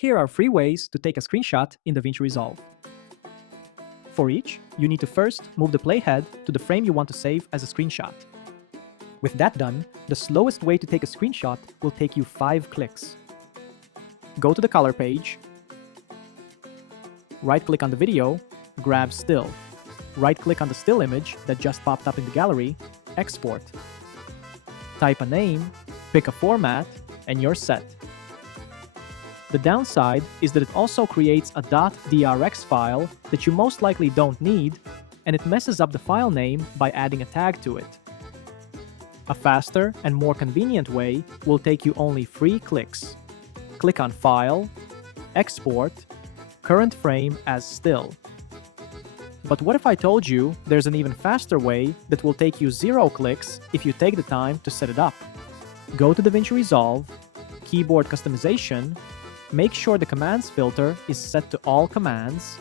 Here are 3 ways to take a screenshot in DaVinci Resolve. For each, you need to first move the playhead to the frame you want to save as a screenshot. With that done, the slowest way to take a screenshot will take you 5 clicks. Go to the color page, right-click on the video, grab Still. Right-click on the still image that just popped up in the gallery, export. Type a name, pick a format, and you're set. The downside is that it also creates a .drx file that you most likely don't need, and it messes up the file name by adding a tag to it. A faster and more convenient way will take you only 3 clicks. Click on File, Export, Current Frame as Still. But what if I told you there's an even faster way that will take you 0 clicks if you take the time to set it up? Go to DaVinci Resolve, Keyboard Customization, make sure the Commands filter is set to all commands,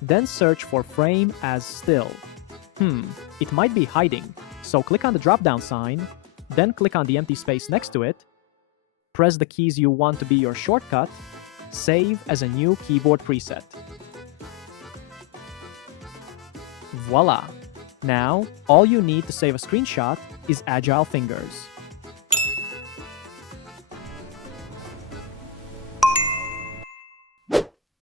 then search for Frame as Still. It might be hiding, so click on the drop-down sign, then click on the empty space next to it, press the keys you want to be your shortcut, save as a new keyboard preset. Voila! Now, all you need to save a screenshot is agile fingers.